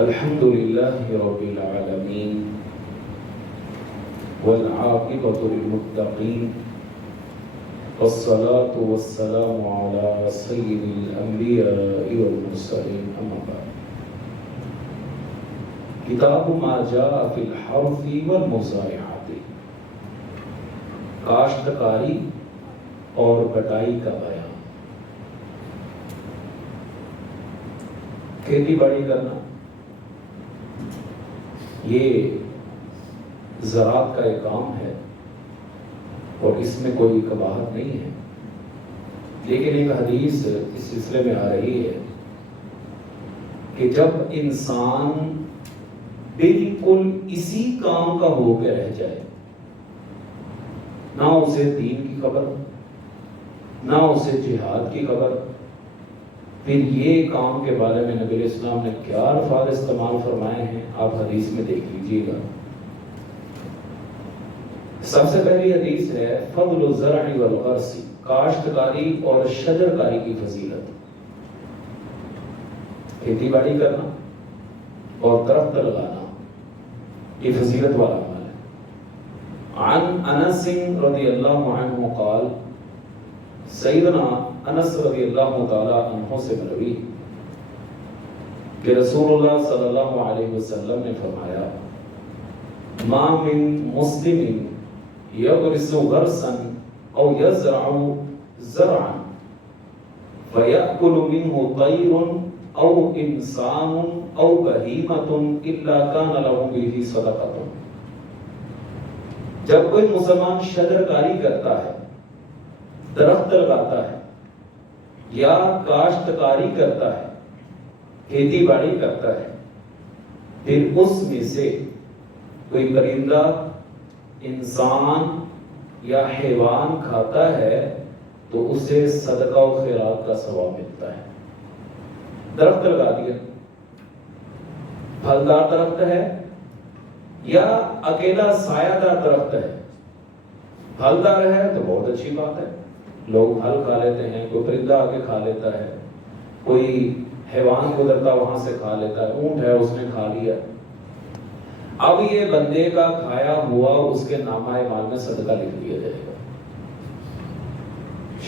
الحمد لله رب العالمين والعاقبة للمتقين والصلاة والسلام على سيد الأنبياء والمرسلين أما بعد کتاب ما جاء فی الحرث والمزارعات، کاشتکاری اور کٹائی کا بیان۔ کھیتی باڑی کرنا یہ زراعت کا ایک کام ہے اور اس میں کوئی قباحت نہیں ہے، لیکن ایک حدیث اس سلسلے میں آ رہی ہے کہ جب انسان بالکل اسی کام کا ہو کے رہ جائے، نہ اسے دین کی خبر، نہ اسے جہاد کی خبر، پھر یہ کام کے بارے میں نبی علیہ السلام نے کیا الفاظ استعمال فرمائے ہیں آپ حدیث میں دیکھ لیجئے گا۔ سب سے پہلی حدیث ہے فضل الزرع والغرس، کاشتکاری اور شجرکاری کی فضیلت۔ کھیتی باڑی کرنا اور درخت لگانا یہ فضیلت والا عمل ہے۔ عن انس رضی اللہ عنہ قال، سیدنا انس رضی اللہ تعالی عنہ سے مروی کہ رسول اللہ صلی اللہ علیہ وسلم نے فرمایا، ما من مسلم یغرس غرسا او یزرع زرعا فیأکل منه طیر او انسان او بہیمۃ الا کان له به صدقۃ۔ جب کوئی مسلمان شجرکاری کرتا ہے، درخت لگاتا ہے یا کاشتکاری کرتا ہے، کھیتی باڑی کرتا ہے، پھر اس میں سے کوئی پرندہ، انسان یا حیوان کھاتا ہے تو اسے صدقہ و خیرات کا ثواب ملتا ہے۔ درخت لگا دیا، پھلدار درخت ہے یا اکیلا سایہ دار درخت ہے، پھلدار ہے تو بہت اچھی بات ہے، لوگ پھل کھا لیتے ہیں، کوئی پرندہ آ کے کھا لیتا ہے، کوئی حیوان گزرتا وہاں سے کھا لیتا ہے، اونٹ ہے اس نے کھا لیا۔ اب یہ بندے کا کھایا ہوا اس کے نامہ اعمال میں صدقہ لکھ دیا جائے گا۔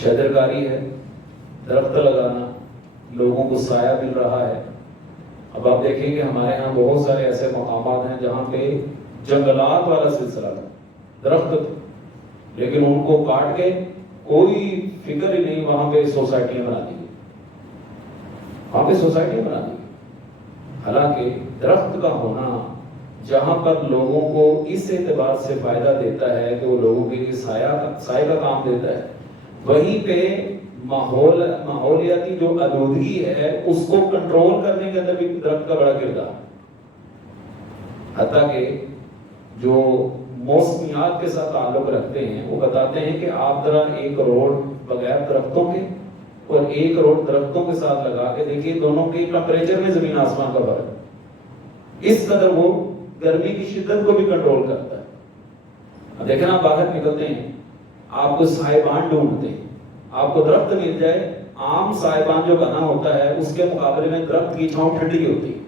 شجرکاری ہے، درخت لگانا، لوگوں کو سایہ مل رہا ہے۔ اب آپ دیکھیں گے ہمارے ہاں بہت سارے ایسے مقامات ہیں جہاں پہ جنگلات والا سلسلہ تھا، درخت تھے، لیکن ان کو کاٹ کے کوئی فکر ہی نہیں، وہاں پہ سوسائٹیاں بنا دی، وہاں پہ سوسائٹیاں بنا دی۔ حالانکہ درخت کا ہونا جہاں پر لوگوں کو اس اعتبار سے فائدہ دیتا ہے کہ وہ لوگوں کے لیے سایہ کا کام دیتا ہے، وہیں پہ ماحولیاتی جو آلودگی ہے اس کو کنٹرول کرنے کے اندر بھی درخت کا بڑا کردار ہے۔ حتیٰ کہ جو موسمیات کے ساتھ تعلق رکھتے ہیں وہ بتاتے ہیں کہ آپ ذرا 1 کروڑ بغیر درختوں کے اور 1 کروڑ درختوں کے ساتھ لگا کے دیکھیے، دونوں کے ٹمپریچر میں زمین آسمان کا فرق ہے۔ اس قدر وہ گرمی کی شدت کو بھی کنٹرول کرتا ہے۔ اب دیکھیں آپ باہر نکلتے ہیں، آپ کو سائبان ڈھونڈتے ہیں، آپ کو درخت مل جائے، عام سائبان جو بنا ہوتا ہے اس کے مقابلے میں درخت کی چھاؤں ٹھنڈی ہوتی ہے،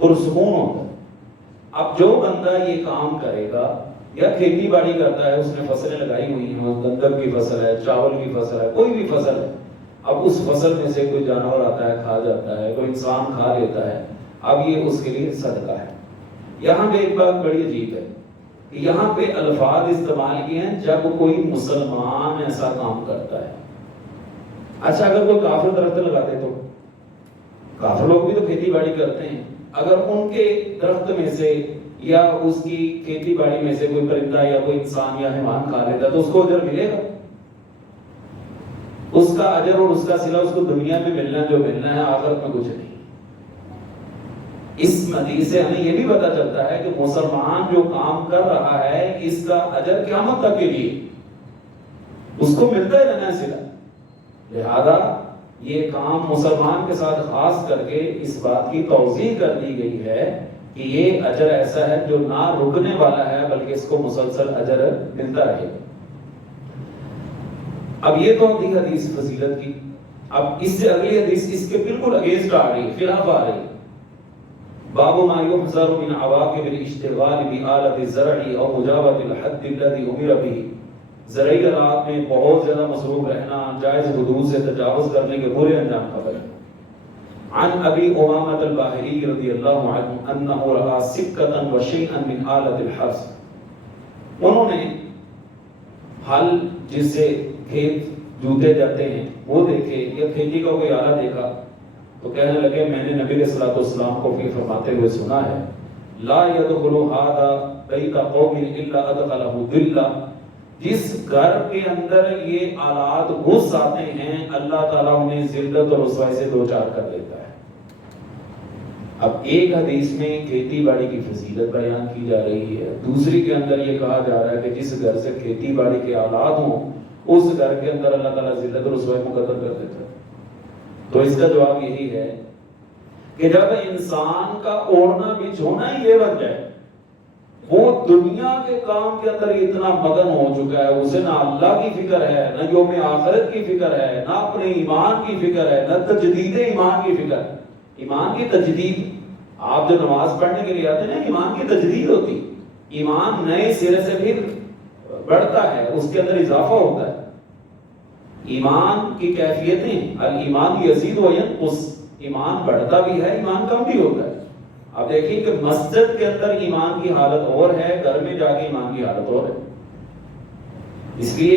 پرسکون ہوتا ہے۔ اب جو بندہ یہ کام کرے گا یا کھیتی باڑی کرتا ہے، اس نے فصلیں لگائی ہوئی ہیں، گندم کی فصل ہے، چاول کی فصل ہے، کوئی بھی فصل ہے، اب اس فصل میں سے کوئی جانور آتا ہے کھا جاتا ہے، کوئی انسان کھا لیتا ہے، اب یہ اس کے لیے صدقہ ہے۔ یہاں پہ ایک بات بڑی عجیب ہے، یہاں پہ الفاظ استعمال کیے ہیں جب کوئی مسلمان ایسا کام کرتا ہے۔ اچھا اگر کوئی کافر درخت لگاتے تو کافر لوگ بھی تو کھیتی باڑی کرتے ہیں، اگر ان کے درخت میں سے یا اس کی کھیتی باڑی میں سے کوئی پرندہ یا کوئی انسان یا حیوان کھا لیتا تو اس کو اجر ملے گا؟ اس کا اجر اور اس کا صلہ اس کو دنیا میں ملنا جو ملنا ہے، آخرت میں کچھ نہیں۔ اس حدیث سے ہمیں یہ بھی پتہ چلتا ہے کہ مسلمان جو کام کر رہا ہے اس کا اجر قیامت تک کے لیے اس کو ملتا ہے رہنا صلہ۔ لہذا یہ کام مسلمان کے ساتھ خاص کر کے اس بات کی توضیح کر دی گئی ہے کہ یہ اجر ایسا ہے جو نہ رکنے والا ہے بلکہ اس کو مسلسل اجر ملتا رہے گا۔ اب یہ تو تھی حدیث فضیلت کی، اب اس سے اگلی حدیث اس کے بالکل اگینسٹ آ رہی ہے، خلاف آ رہی ہے۔ باب ما يحذر من عواقب الاشتغال بآلة الزرع او مجاوزة الحد الذي امر به، زرعی آلات میں بہت زیادہ مصروف رہنا جائز حدود سے تجاوز کرنے کے برے انجام کا بیان۔ عن ابی امامۃ الباہلی رضی اللہ عنہ انہ رأى سکۃ وشیئا من آلة الحرث، انہوں نے ہل جس سے کھیت جوتے جاتے ہیں وہ دیکھے یا کھیتی کا کوئی آلہ دیکھا تو کہنے لگے میں نے نبی صلی اللہ علیہ وسلم کو فرماتے ہوئے سنا ہے لا يدخل هذا بیت قوم الا ادخله ذلہ، جس گھر کے اندر یہ آلات گھس آتے ہیں اللہ تعالیٰ انہیں ذلت اور رسوائی سے دوچار کر دیتا ہے۔ اب ایک حدیث میں کھیتی باڑی کی فضیلت بیان کی جا رہی ہے، دوسری کے اندر یہ کہا جا رہا ہے کہ جس گھر سے کھیتی باڑی کے آلات ہوں اس گھر کے اندر اللہ تعالیٰ ذلت اور رسوائی مقدر کر دیتا ہے۔ تو اس کا جواب یہی ہے کہ جب انسان کا اوڑھنا بچھونا ہی یہ بن جائے، وہ دنیا کے کام کے اندر اتنا مگن ہو چکا ہے، اسے نہ اللہ کی فکر ہے، نہ یوم آخرت کی فکر ہے، نہ اپنے ایمان کی فکر ہے، نہ تجدید ایمان کی فکر ہے۔ ایمان کی تجدید، آپ جو نماز پڑھنے کے لیے آتے ہیں نا، ایمان کی تجدید ہوتی، ایمان نئے سرے سے پھر بڑھتا ہے، اس کے اندر اضافہ ہوتا ہے۔ ایمان کی کیفیتیں الایمان یزید و ینقص، ایمان بڑھتا بھی ہے، ایمان کم بھی ہوتا ہے۔ اب دیکھیں کہ مسجد کے اندر ایمان کی حالت اور ہے، گھر میں جا کے ایمان کی حالت اور ہے۔ اس لیے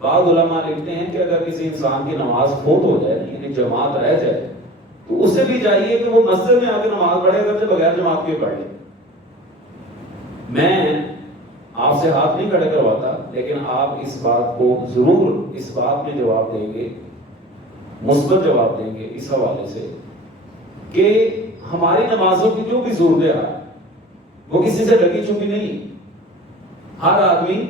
بعض علماء لکھتے ہیں کہ اگر کسی انسان کی نماز فوت ہو جائے یعنی جماعت رہ جائے تو اسے بھی چاہیے کہ وہ مسجد میں آ کے نماز پڑھے، اگرچہ بغیر جماعت کے پڑھ لے۔ میں آپ سے ہاتھ نہیں کھڑے کرواتا، لیکن آپ اس بات کو ضرور اس بات میں جواب دیں گے، مثبت جواب دیں گے اس حوالے سے کہ ہماری نمازوں کی جو بھی صورت ہے وہ کسی سے ڈھکی چھپی نہیں۔ ہر آدمی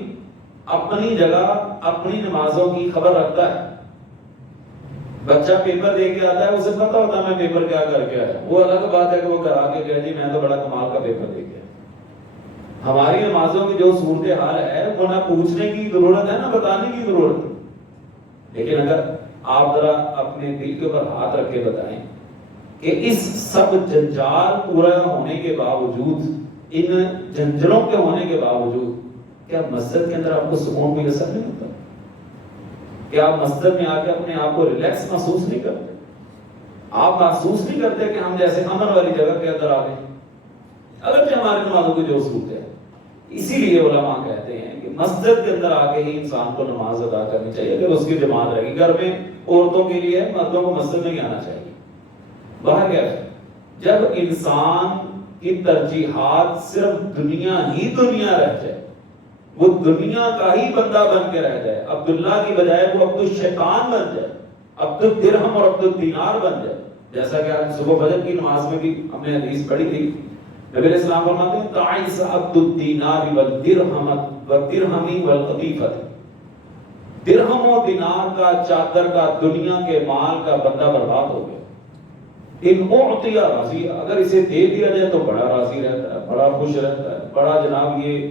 اپنی جگہ اپنی نمازوں کی خبر رکھتا ہے۔ بچہ پیپر دے کے آتا ہے، اسے پتا ہوتا ہے میں پیپر کیا کر کے آیا، وہ الگ بات ہے کہ وہ گھر آ کے کہے جی میں تو بڑا کمال کا پیپر دے کے آیا۔ ہماری نمازوں کی جو صورت حال ہے وہ نہ پوچھنے کی ضرورت ہے نہ بتانے کی ضرورت ہے، لیکن اگر آپ ذرا اپنے دل کے اوپر ہاتھ رکھ کے بتائیں کہ اس سب جنجال پورا ہونے کے باوجود، ان جنجلوں کے ہونے کے باوجود، کیا مسجد کے اندر آپ کو سکون میسر نہیں ہوتا؟ کیا آپ مسجد میں آ کے اپنے آپ کو ریلیکس محسوس نہیں کرتے؟ آپ محسوس نہیں کرتے کہ ہم جیسے امن والی جگہ کے اندر آ گئے؟ اگرچہ ہماری نمازوں کی جو صورت ہے، اسی لیے علماء کہتے ہیں کہ مسجد کے اندر آ کے ہی انسان کو نماز ادا کرنی چاہیے اگر اس کی جماعت رہے گی۔ گھر میں عورتوں کے لیے مردوں کو مسجد میں ہی آنا چاہیے۔ باہر کیا ہے؟ جب انسان کی ترجیحات صرف دنیا ہی دنیا رہ جائے، وہ دنیا کا ہی بندہ بن کے رہ جائے، عبداللہ کی بجائے وہ عبد الشیطان بن جائے، عبد الدرہم اور عبد الدینار بن جائے، جیسا کہ آج صبح فجر کی نماز میں بھی ہم نے حدیث پڑھی تھی، نبی علیہ السلام فرماتے ہیں تعیس عبد الدینار والدرہم والقطیفۃ، درہم و دینار کا، چادر کا، دنیا کے مال کا بندہ برباد ہو گیا۔ ان اعطی راضی، اگر اسے دے دیا جائے تو بڑا راضی رہتا ہے، بڑا خوش رہتا ہے، بڑا جناب یہ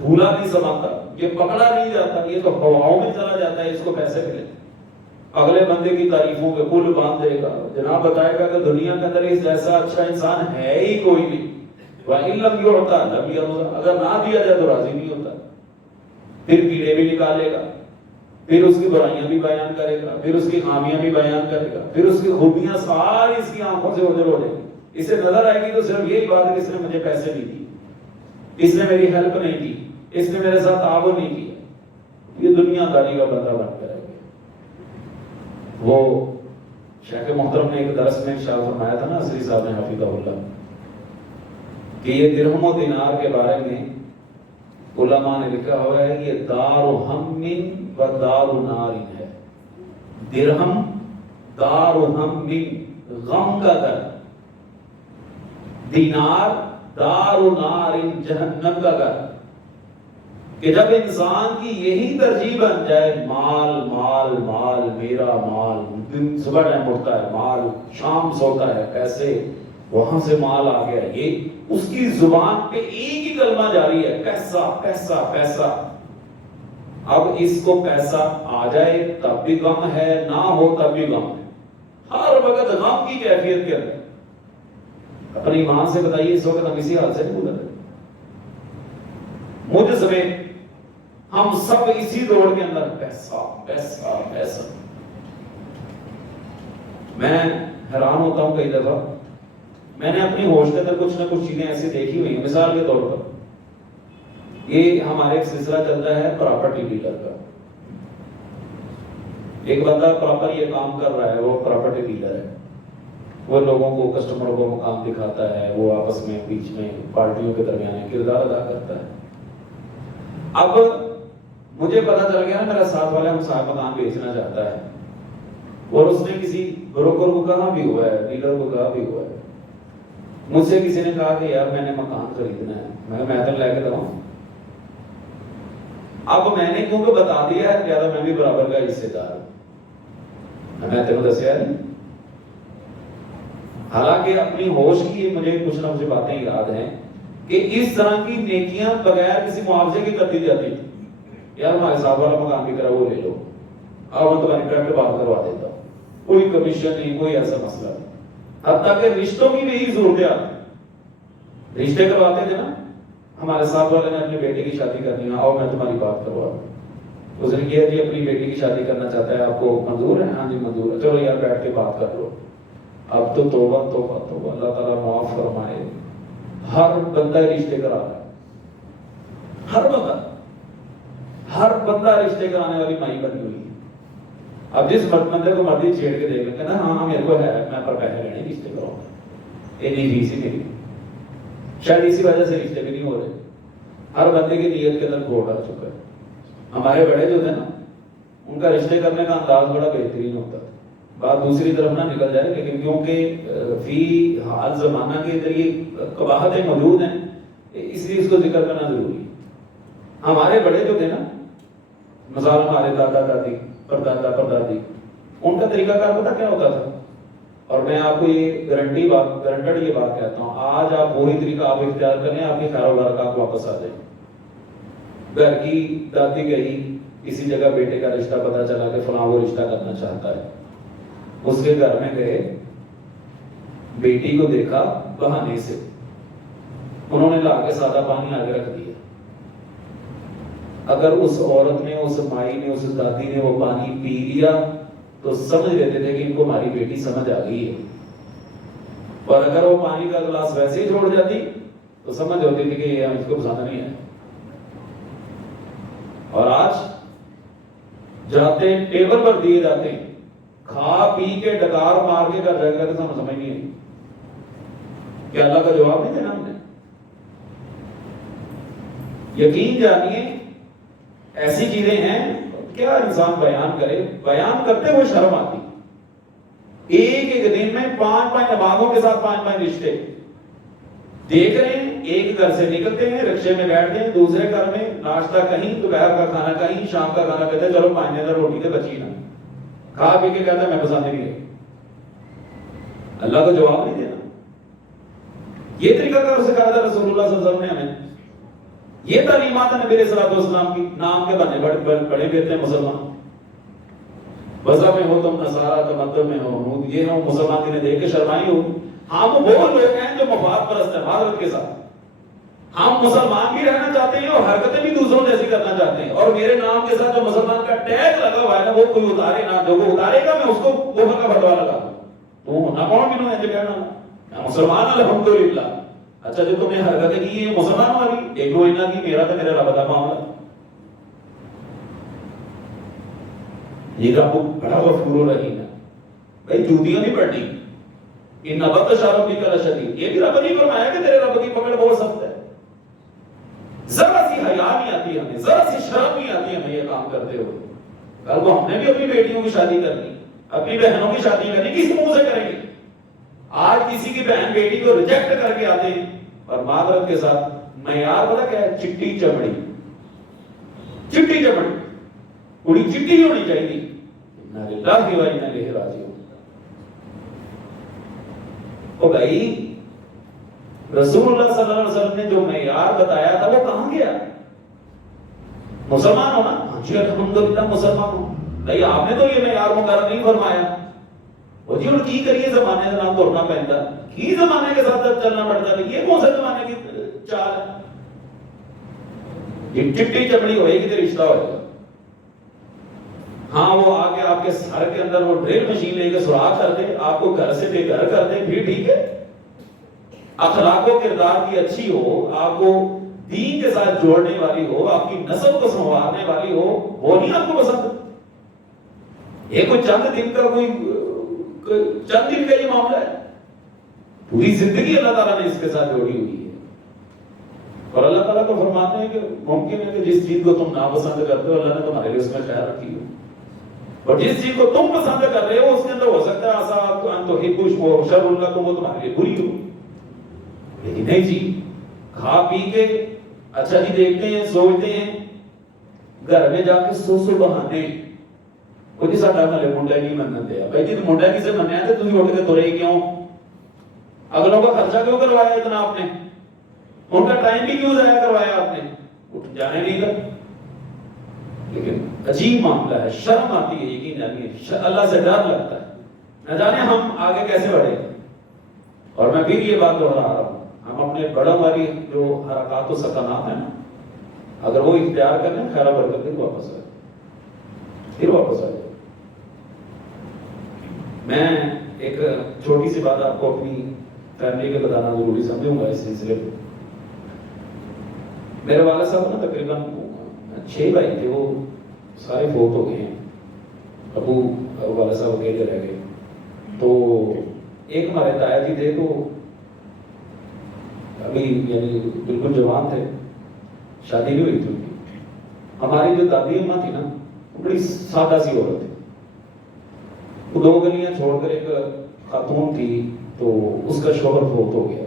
بھولا نہیں سماتا، یہ پکڑا نہیں جاتا، یہ تو ہواؤں میں چلا جاتا ہے، اس کو پیسے ملے، اگلے بندے کی تعریفوں کے پل باندھ دے گا، جناب بتائے گا کہ دنیا کے اندر اس جیسا اچھا انسان ہے ہی کوئی نہیں، وَإِن لَمْ يُعْطَ لَمْ يَرْضَ، اگر نہ دیا جائے تو راضی نہیں ہوتا، پھر کیڑے بھی نکالے گا، پھر اس کی برائیاں بھی بیان کرے گا، پھر اس کی خامیاں بھی بیان کرے گا، پھر اس کی خوبیاں ساری اس کی آنکھوں سے اوجھل ہو جائیں گی، اسے نظر آئے گی تو صرف یہی بات ہے کہ اس نے مجھے پیسے نہیں دیے، اس نے میری ہیلپ نہیں کی، اس نے میرے ساتھ تعاون نہیں کیا، یہ دنیا داری کا بندہ بن کے رہ گیا۔ وہ شیخ محترم نے ایک درس میں ارشاد فرمایا تھا نا، عصری صاحب نے حفظہ اللہ، کہ یہ درہم و دینار کے بارے میں علماء نے لکھا ہوا ہے یہ دار ہم و دار نار ہے۔ درہم دار ہم، غم کا گھر، دینار دار نار، جہنم کا گھر، کہ جب انسان کی یہی ترجیح بن جائے مال مال مال، میرا مال، دن صبح ٹائم اٹھتا ہے مال، شام سوتا ہے پیسے، وہاں سے مال آ گیا، یہ اس کی زبان پہ ایک ہی کلمہ جاری ہے، پیسہ پیسہ پیسہ۔ اب اس کو پیسہ آ جائے تب بھی غم ہے، نہ ہو تب بھی غم ہے، ہر وقت غم کی کیفیت کے اندر۔ اپنی ایمان سے بتائیے اس وقت ہم اسی حال سے نہیں گزر رہے؟ مجھ سمیت ہم سب اسی دوڑ کے اندر پیسہ پیسہ پیسہ. میں حیران ہوتا ہوں کئی دفعہ، میں نے اپنی ہوش کے اندر کچھ نہ کچھ چیزیں ایسی دیکھی ہوئی ہیں. مثال کے طور پر یہ ہمارے ایک سلسلہ چلتا ہے پراپرٹی ڈیلر کا. ایک بندہ پراپر یہ کام کر رہا ہے، وہ پراپرٹی ڈیلر ہے، وہ لوگوں کو کسٹمروں کو مقام دکھاتا ہے، وہ آپس میں بیچ میں پارٹیوں کے درمیان کردار ادا کرتا ہے. اب مجھے پتا چل گیا میرا ساتھ والا ہم صاحب مکان بیچنا چاہتا ہے، اور اس نے کسی بروکر کو کہا بھی ہوا ہے، ڈیلر کو کہا بھی ہوا ہے. مجھ سے کسی نے کہا کہ یار میں نے مکان خریدنا ہے، میں تو لے کے دوں. اب میں نے کیونکہ بتا دیا ہے زیادہ، میں بھی برابر کا حصے دار ہوں، میں تیرے کو دسیا نہیں. حالانکہ اپنی ہوش کی مجھے کچھ نہ کچھ باتیں یاد ہیں کہ اس طرح کی نیکیاں بغیر کسی معاوضے کی کر دی جاتی تھی. یار ہمارے صاحب والا مکان بھی کرا، وہ لے لو، اب میں تمہاری ٹریکٹر بات کروا دیتا ہوں، کوئی کمیشن نہیں، کوئی ایسا مسئلہ نہیں. حتیٰ کہ رشتوں کی بھی یہی صورتیں آتی. رشتے کرواتے تھے نا، ہمارے صاحب والے نے اپنی بیٹی کی شادی کرنی ہے، آؤ میں تمہاری بات کروا دوں. اس نے کہا جی اپنی بیٹی کی شادی کرنا چاہتا ہے، آپ کو منظور ہے؟ ہاں جی منظور ہے. چلو یار بیٹھ کے بات کر لو. اب تو توبہ توبہ توبہ، اللہ تعالیٰ معاف فرمائے، ہر بندہ رشتے کرا رہا ہے. ہر بندہ رشتے کرانے والی مائی بنی ہوئی ہے. اب جس بندے کو مرضی چھیڑ کے دیکھ لیتے نا، ہاں میرے کو ہے، میں پر پیسے لینے رشتے کراؤں گا، یہ نہیں فیس ہی میری. شاید اسی وجہ سے رشتے بھی نہیں ہو رہے. ہر بندے کی نیت کے اندر کھوٹ آ چکا ہے. ہمارے بڑے جو تھے نا، ان کا رشتے کرنے کا انداز بڑا بہترین ہوتا تھا. بات دوسری طرف نہ نکل جائے، لیکن کیونکہ فی حال زمانہ کے اندر یہ قباحتیں موجود ہیں، اس لیے اس کو ذکر کرنا ضروری ہے. ہمارے بڑے جو تھے نا، مثال ہمارے دادا دادی، پردادا پردادی، ان کا طریقہ کار پتہ کیا ہوتا تھا؟ اور میں آپ کو یہ گارنٹیڈ یہ بات کہتا ہوں، آج آپ وہی طریقہ آپ اختیار کریں، آپ کی خیر و برکات واپس آ جائیں. گھر کی دادی گئی کسی جگہ، بیٹے کا رشتہ پتہ چلا کہ فلاں وہ رشتہ کرنا چاہتا ہے. اس کے گھر میں گئے، بیٹی کو دیکھا، بہانے سے انہوں نے لا کے سادہ پانی آگے رکھ دیا. اگر اس عورت نے، اس مائی نے، اس دادی نے وہ پانی پی لیا تو سمجھ لیتے تھے کہ ان کو ہماری بیٹی سمجھ آ گئی ہے. اور اگر وہ پانی کا گلاس ویسے ہی چھوڑ جاتی تو سمجھ ہوتی تھی کہ یہ ہم اس کو پسند نہیں ہے. اور آج جاتے ہیں ٹیبل پر دیے جاتے ہیں، کھا پی کے ڈکار مار کے کر جائے گا تو ہمیں سمجھ نہیں آئی. کیا اللہ کا جواب نہیں دینا ہم نے؟ یقین جانیے ایسی چیزیں ہیں کیا انسان بیان کرے، بیان کرتے ہوئے شرم آتی. ایک دن میں 5 نمازوں کے ساتھ 5 رشتے دیکھ رہے ہیں. ایک گھر سے نکلتے ہیں، رکشے میں بیٹھتے ہیں، دوسرے گھر میں ناشتہ کہیں، دوپہر کا کھانا کہیں، شام کا کھانا کہتے ہیں چلو 5 دن روٹی تو بچی نہ، کھا پی کے کہتا ہے میں پسند نہیں ہے. اللہ کو جواب نہیں دینا. یہ طریقہ کار سکھایا تھا رسول اللہ صلی اللہ علیہ وسلم نے ہمیں. یہ تعلیمات نبی علیہ الصلوۃ والسلام کی. نام کے بنے بڑے پھرتے ہیں مسلمان، مذہب میں ہو تم نصارہ، تمدن میں ہو ہنود، یہ ہو مسلمان نے دیکھ کے شرمائی ہو. ہم وہ لوگ ہیں جو مفاد پرست ہیں معذرت کے ساتھ. ہم مسلمان بھی رہنا چاہتے ہیں اور حرکتیں بھی دوسروں جیسی کرنا چاہتے ہیں. اور میرے نام کے ساتھ جو مسلمان کا ٹیگ لگا ہوا ہے نا، وہ کوئی اتارے نہ، جو وہ اتارے گا میں اس کو کفر کا فتویٰ لگا دوں. تو نہ کون بھی نہ کہنا میں مسلمان الحمدللہ. اچھا جو تم نے حرکتیں کی ہیں مسلمان والی، ایک دو کی میرا تو میرا رب کا معاملہ. یہ رب بڑا غفور رحیم ہے. بھائی جوتیاں نہیں پڑنی، ان بطش ربک لشدید، یہ بھی رب نہیں فرمایا کہ تیرے رب کی پکڑ بہت سخت ہے. ذرا سی حیا نہیں آتی ہمیں، ذرا سی شرم نہیں آتی ہمیں یہ کام کرتے ہوئے. کل کو ہم نے بھی اپنی بیٹیوں کی شادی کرنی، اپنی بہنوں کی شادی کرنی، کس منہ سے کریں گے؟ آج کسی کی بہن بیٹی کو ریجیکٹ کر کے آتے ہیں، اور معذرت کے ساتھ معیار پتہ کیا ہے؟ چٹی چمڑی. چٹی چمڑی پوری چٹی ہونی چاہیے. انا للہ و انا الیہ راجعون. او بھائی رسول اللہ صلی اللہ علیہ وسلم نے جو معیار بتایا تھا وہ کہاں گیا؟ مسلمان ہونا، ہاں جی الحمدللہ مسلمان ہوں. بھائی آپ نے تو یہ معیار مقرر نہیں فرمایا. وہ جی ہوں کی کریے زمانے کے نام توڑنا پہنتا کی زمانے کے ساتھ چلنا پڑتا ہے. یہ کون سے زمانے کی چال ہے؟ یہ چٹی چمڑی ہوئے گی تو رشتہ ہوئے گا. ہاں وہ آگے آپ کے سر کے اندر وہ ڈرل مشین لے کے سوراخ کر دے, آپ کو گھر سے بے گھر کر دے, پھر ٹھیک ہے. اخلاق و کردار کی اچھی ہو, آپ کو دین کے ساتھ جوڑنے والی ہو, آپ کی نسل کو سنوارنے والی ہو, وہ نہیں آپ کو پسند. یہ کوئی چند دن کا یہ معاملہ ہے. پوری زندگی اللہ تعالیٰ نے اس کے ساتھ جوڑی ہوئی ہے. اور اللہ تعالیٰ کو فرماتے ہیں کہ ممکن ہے کہ جس چیز کو تم ناپسند کرتے ہو اللہ نے تمہارے لیے اس میں خیر رکھی ہو, اور جس چیز کو تم پسند کر رہے ہو اس کے اندر ہو سکتا ہے شر اللہ کو وہ تمہارے لیے بری ہو. لیکن نہیں جی, کھا پی کے اچھا جی دیکھتے ہیں, سوچتے ہیں, گھر میں جا کے سو بہانے وہ جی ساڈا ہمارے منڈا نہیں منن دیا. بھائی جی منڈا کسے منیا تے تسی اٹھ کے ترے کیوں؟ اگلوں کا خرچہ کیوں کروایا اتنا آپ نے؟ ان کا ٹائم بھی کیوں ضائع کروایا آپ نے؟ اٹھ جانے نہیں کر. لیکن عجیب معاملہ ہے, شرم آتی ہے, یقین جانیے اللہ سے ڈر لگتا ہے, نہ جانے ہم آگے کیسے بڑھے. اور میں پھر یہ بات دہرا رہا ہوں, ہم اپنے بڑوں والی جو حرکات و سکنات ہیں نا, اگر وہ اختیار کریں خیر برکت پھر واپس آ جائے. میں ایک چھوٹی سی بات آپ کو اپنی فیملی کے بتانا ضروری سمجھوں گا اس سلسلے میں. میرے والد صاحب نا تقریباً 6 بھائی تھے, وہ سارے فوت ہو گئے ہیں. ابو والد صاحب اکیلے رہ گئے. تو ایک ہمارے تایا جی تھے, تو ابھی یعنی بالکل جوان تھے, شادی نہیں ہوئی تھی ان کی. ہماری جو دادی اماں تھی نا, وہ بڑی سادہ سی عورت تھی. وہ 2 گلیاں چھوڑ کر ایک خاتون تھی, تو اس کا شوہر فوت ہو گیا.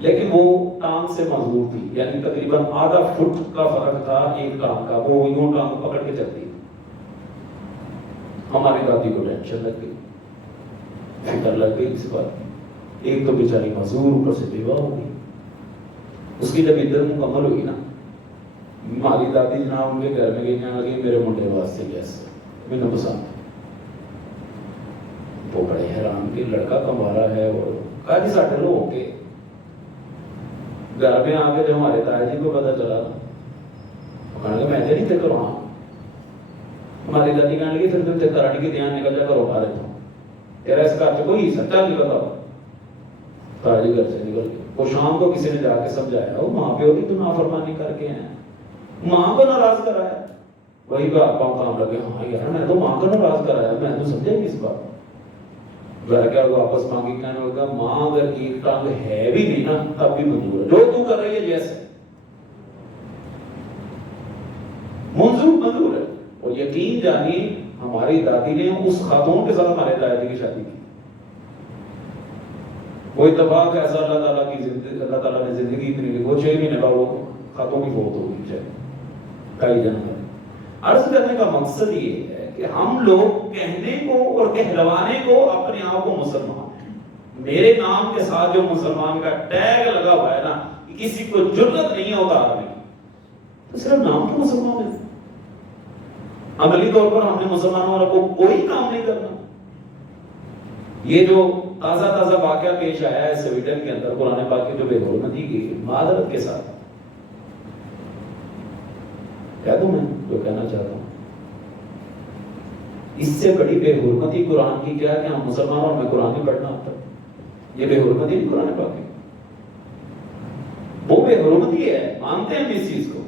لیکن وہ ٹانگ سے معذور تھی, یعنی تقریباً آدھا فٹ کا فرق تھا ایک ٹانگ کا. وہ یوں ٹانگ پکڑ کے چلتی. ہماری دادی کو ٹینشن لگ گئی, فکر لگ گئی اس بات کی. ایک تو بیچاری معذور, اوپر سے بیوہ ہو گئی. اس کی جب عدت مکمل ہوئی نا, ہماری دادی جناب ان کے گھر میں گئی, کہنے لگی میرے منڈے واسطے کیسے مجھے پسند. وہ بڑے حیران کہ لڑکا کمارا ہے. اور کہا جی ساڈے لوگ ہو کے گھر میں آ کے جب ہمارے تایا جی کو پتا چلا تو کہنے لگا میں نہیں تھے کروانا. ہماری دادی کہنے لگی پھر تم کراٹی کی دھیان نکل جا کرو پا رہے تھا, تیرا اس گھر سے کوئی سچا نکلتا. تایا جی گھر سے نکل گئے. وہ شام کو کسی نے جا کے سمجھایا, وہ ماں پیو کی تو نافرمانی کر کے ہیں, ماں کو ناراض کرایا. وہی بات پاؤں کام لگے, ہاں یار میں تو ماں کو ناراض کرایا, میں تو سمجھا نہیں اس بات. گھر کیا واپس مانگی, کہنے لگا ماں اگر ایک ٹانگ ہے بھی نہیں نا تب بھی منظور ہے, جو تو کر رہی ہے جیسے منظور ہے. اور یقین جانیے ہماری دادی نے اس خاتون کے ساتھ ہمارے دادا جی کی شادی کی. وہ اتفاق ایسا اللہ تعالیٰ نے زندگی اتنی لی, وہ 6 مہینے بعد وہ خاتون کی فوت ہو گئی. کئی جنم. عرض کرنے کا مقصد یہ ہے کہ ہم لوگ کہنے کو اور کہلوانے کو اپنے آپ کو مسلمان ہیں. میرے نام کے ساتھ جو مسلمان کا ٹیگ لگا ہوا ہے نا, کسی کو جرأت نہیں ہے اتارنے کی, تو صرف نام تو مسلمان ہے. عملی طور پر ہم نے مسلمانوں کو کوئی کام نہیں کرنا. یہ جو تازہ واقعہ پیش آیا ہے سویڈن کے اندر, قرآن پاک کی جو بے حرمتی کی معذرت کے ساتھ کہہ دوں میں جو کہنا چاہتا ہوں, اس سے بڑی بے حرمتی قرآن کی کیا کہ ہم مسلمانوں میں قرآن نہیں پڑھنا ہوتا. یہ بے حرمتی نہیں قرآن پاک کی, وہ بے حرمتی ہے. مانتے ہیں اس چیز کو,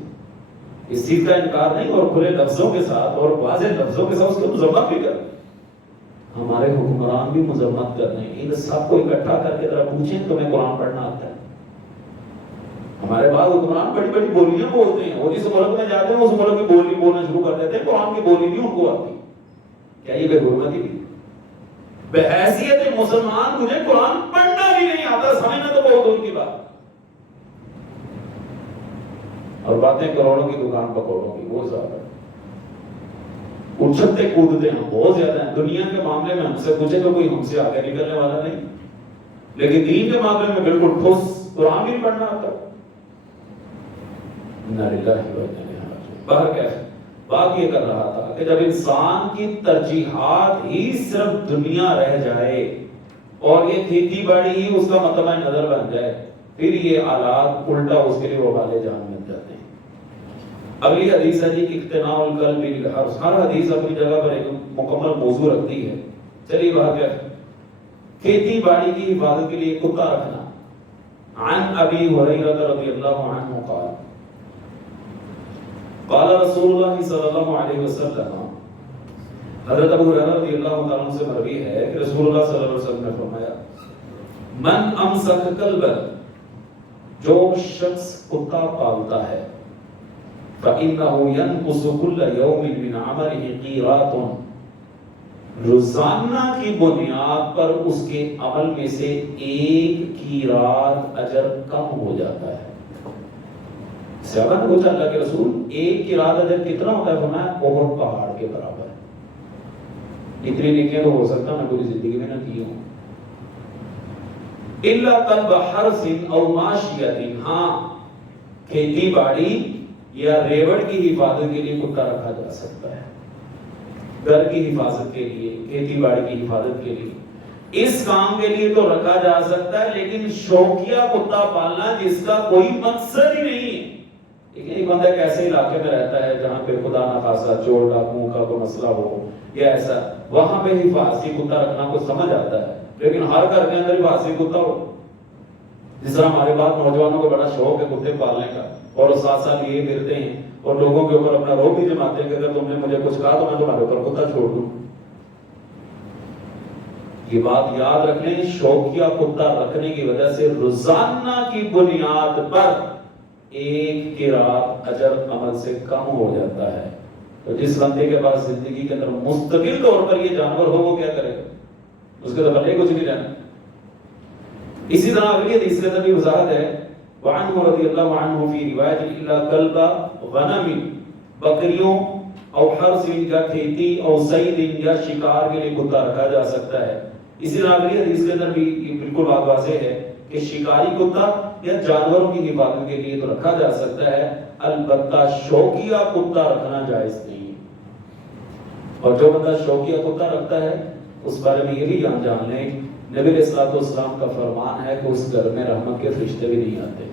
اس چیز کا انکار نہیں, اور کھلے لفظوں کے ساتھ اور واضح لفظوں کے ساتھ اس کو مذمت بھی کر. ہمارے حکمران بھی مذمت کر رہے ہیں. ان سب کو اکٹھا کر کے ذرا پوچھیں تمہیں قرآن پڑھنا آتا ہے؟ ہمارے بعض حکمران بڑی بڑی بولیاں بولتے ہیں, اور جس ملک میں جاتے ہیں اس ملک کی بولی بولنا شروع کر دیتے ہیں, قرآن کی بولی نہیں ان کو آتی. کیا یہ بے حرمتی نہیں؟ بحیثیت مسلمان مجھے قرآن پڑھنا بھی نہیں آتا, سمجھنا تو بہت دور کی بات. اور باتیں کروڑوں کی دکان پکوڑوں کی, وہ زیادہ اچھلتے کودتے ہیں بہت زیادہ ہیں. دنیا کے معاملے میں ہم سے پوچھے تو کوئی ہم سے آگے نکلنے والا نہیں, لیکن دین کے معاملے میں بالکل ٹھوس. قرآن بھی پڑھنا آتا. باہر کیا ہے, بات یہ کر رہا تھا کہ جب انسان کی ترجیحات ہی صرف دنیا رہ جائے اور یہ کھیتی باڑی ہی اس کا مطمع نظر بن جائے، پھر یہ آلات الٹا اس کے لیے وبال جان بن جاتے ہیں۔ اگلی حدیث ہے جی اقتناء القلب بالحرث۔ ہر حدیث اپنی جگہ پر ایک مکمل موضوع رکھتی ہے۔ چلیے بات کیا کھیتی باڑی کی حفاظت کے لیے کتا رکھنا۔ عن ابی ہریرہ رضی اللہ عنہ قال قال رسول اللہ صلی اللہ علیہ وسلم، حضرت ابو ہریرہ رضی اللہ عنہ سے مروی ہے کہ رسول اللہ صلی اللہ علیہ وسلم نے فرمایا، من امسک کلبا، جو شخص کتا پالتا ہے، فَإِنَّهُ يَنْقُصُ كُلَّ يَوْمٍ مِّنْ عَمَلِهِ قِيرَاطٌ، روزانہ کی بنیاد پر اس کے عمل میں سے ایک قیراط اجر کم ہو جاتا ہے۔ صحابہ نے پوچھا اللہ کے رسول ایک قیراط اجر کتنا ہوتا ہے؟ فرمایا احد پہاڑ کے برابر ہے۔ اتنی نیکیاں تو ہو سکتا میں پوری زندگی میں نہ کی ہوں۔ الا قلب حرث او ماشیۃ، ہاں کھیتی باڑی یا ریوڑ کی حفاظت کے لیے کتا رکھا جا سکتا ہے، گھر کی حفاظت کے لیے، کھیتی باڑی کی حفاظت کے لیے، اس کام کے لیے تو رکھا جا سکتا ہے، لیکن شوقیہ کتا پالنا جس کا کوئی مقصد ہی نہیں ہے۔ لیکن ایک بندہ ایک ایسے علاقے میں رہتا ہے جہاں پہ خدا نخواستہ چور ڈاکوؤں کا کوئی مسئلہ ہو یا ایسا، وہاں پہ حفاظتی کتا رکھنا کو سمجھ آتا ہے، لیکن ہر گھر کے اندر حفاظتی کتا ہو۔ جس طرح ہمارے پاس نوجوانوں کو بڑا شوق ہے کتے پالنے کا، اور ساتھ ساتھ یہ پھرتے ہیں اور لوگوں کے اوپر اپنا روب بھی جماتے ہیں کہ اگر تم نے مجھے کچھ کہا تو میں تمہارے اوپر کتا چھوڑ دوں۔ یہ بات یاد رکھ لیں، شوقیہ کتا رکھنے کی وجہ سے روزانہ کی بنیاد پر ایک قیراط اجر عمل سے کم ہو جاتا ہے۔ تو جس بندے کے پاس زندگی کے اندر مستقل طور پر یہ جانور ہو وہ کیا کرے گا؟ اس کے تو بلے کچھ نہیں رہنا۔ اسی طرح اگلی حدیث کے اندر بھی وضاحت ہے، وعنہ رضی اللہ عنہ فی روایت الا کلب غنم، بکریوں او حرث یا کھیتی او صید یا شکار کے لیے کتا رکھا جا سکتا ہے۔ اسی طرح اگلی حدیث کے اندر بھی بالکل بات واضح ہے کہ شکاری کتا یا جانوروں کی حفاظت کے لیے تو رکھا جا سکتا ہے، البتہ شوقیہ کتا رکھنا جائز نہیں ہے۔ اور جو بندہ شوقیہ کتا رکھتا ہے اس بارے میں یہ بھی جان لیں، نبی علیہ الصلوۃ والسلام کا فرمان ہے کہ اس گھر میں رحمت کے فرشتے بھی نہیں آتے۔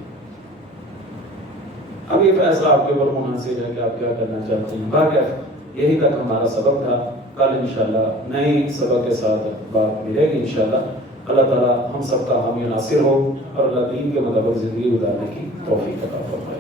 اب یہ فیصلہ آپ کے اوپر منحصر ہے کہ آپ کیا کرنا چاہتے ہیں۔ باقی یہی تک ہمارا سبق تھا، کل انشاءاللہ نئے سبق کے ساتھ بات ملے گی انشاءاللہ۔ اللہ تعالی ہم سب کا حامی ناصر ہو اور اللہ دین کے مطابق زندگی گزارنے کی توفیق عطا فرمائے۔